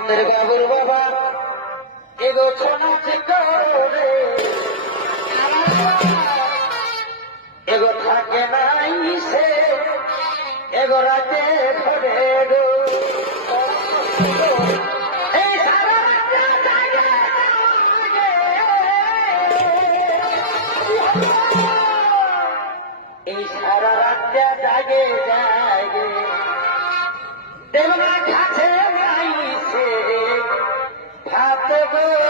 আমাদের বাবুর বাবা এগো ছোনা করে এগো থাকে নাই সে এগো রাতে ধরে গো এই সারা রাতটা জাগে জাগে দেবনা কাছে নাই সে ভাত গো